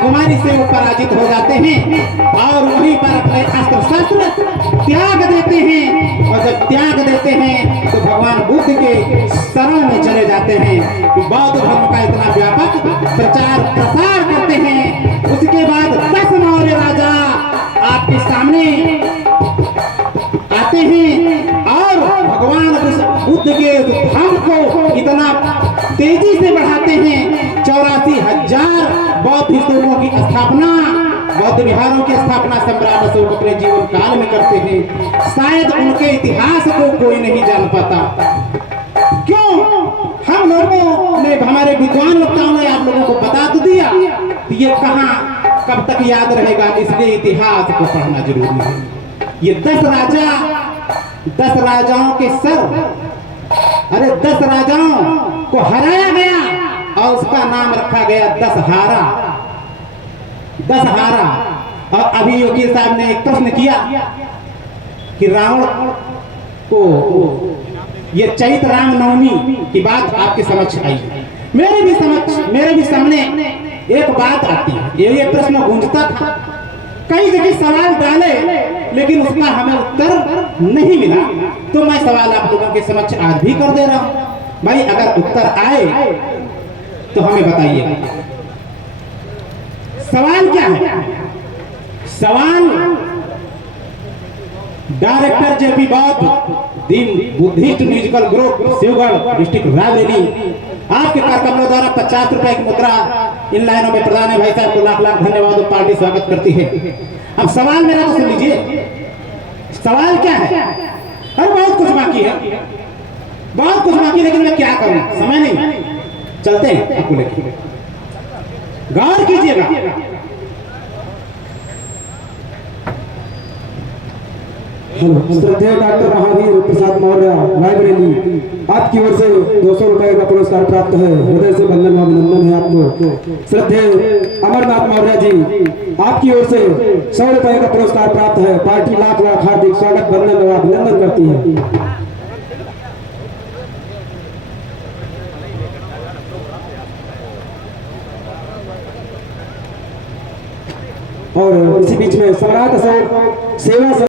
राजकुमारी से वो पराजित हो जाते हैं और वहीं पर अपने अस्त्र शस्त्र त्याग देते हैं। और जब त्याग देते हैं तो भगवान बुद्ध के शरण में चले जाते हैं। बौद्ध धर्म का इतना व्यापक प्रचार प्रसार करते हैं। उसके बाद 10 मौर्य राजा आपके सामने आते हैं और भगवान बुद्ध के धर्म को इतना तेजी से बढ़ाते हैं। 84,000 बौद्ध स्तूपों की स्थापना, बौद्ध विहारों की स्थापना सम्राट अशोक अपने जीवन काल में करते हैं। शायद उनके इतिहास को कोई नहीं जान पाता। क्यों? हम लोगों ने, हमारे विद्वान वक्ताओं ने आप लोगों को बता तो दिया, तो ये कहाँ कब तक याद रहेगा, इसलिए इतिहास को पढ़ना जरूरी है। ये 10 राजा, 10 राजाओं के सर, अरे 10 राजाओं को हराया गया और उसका नाम रखा गया 10 हारा। 10 हारा। और अभी वकील साहब ने एक प्रश्न किया कि रावण को ये चैत्र राम नवमी की बात आपके समक्ष आई। मेरे भी सामने एक बात आती है, ये प्रश्न गूंजता था, कई जगह सवाल डाले लेकिन उसका हमें उत्तर नहीं मिला। तो मैं सवाल आप लोगों के समक्ष आज भी कर दे रहा हूं। भाई अगर उत्तर आए तो हमें बताइए सवाल क्या है। सवाल डायरेक्टर जेपी बौद्ध, दी Buddhist musical group, Shivgarh district Raebareli, आपके कार्यक्रमों द्वारा 50 रुपए की मुद्रा इन लाइनों में प्रदान है। भाई साहब को लाख लाख धन्यवाद और पार्टी स्वागत करती है। अब सवाल मेरा तो सुन लीजिए, सवाल क्या है। और बहुत कुछ बाकी है, बहुत कुछ बाकी, लेकिन मैं क्या करूं, समय नहीं। चलते हैं आपको लेके, गौर कीजिएगा। श्रद्धेय डॉक्टर महावीर प्रसाद मौर्य रायबरेली, आपकी ओर से 200 रुपए का पुरस्कार प्राप्त है। हृदय से वंदन व अभिनंदन है आपको। श्रद्धेय अमरनाथ मौर्य जी, आपकी ओर से 100 रुपए का पुरस्कार प्राप्त है। पार्टी लाख लाख हार्दिक स्वागत, वंदन व अभिनंदन करती है। और इसी बीच में सम्राट अशोक सेवा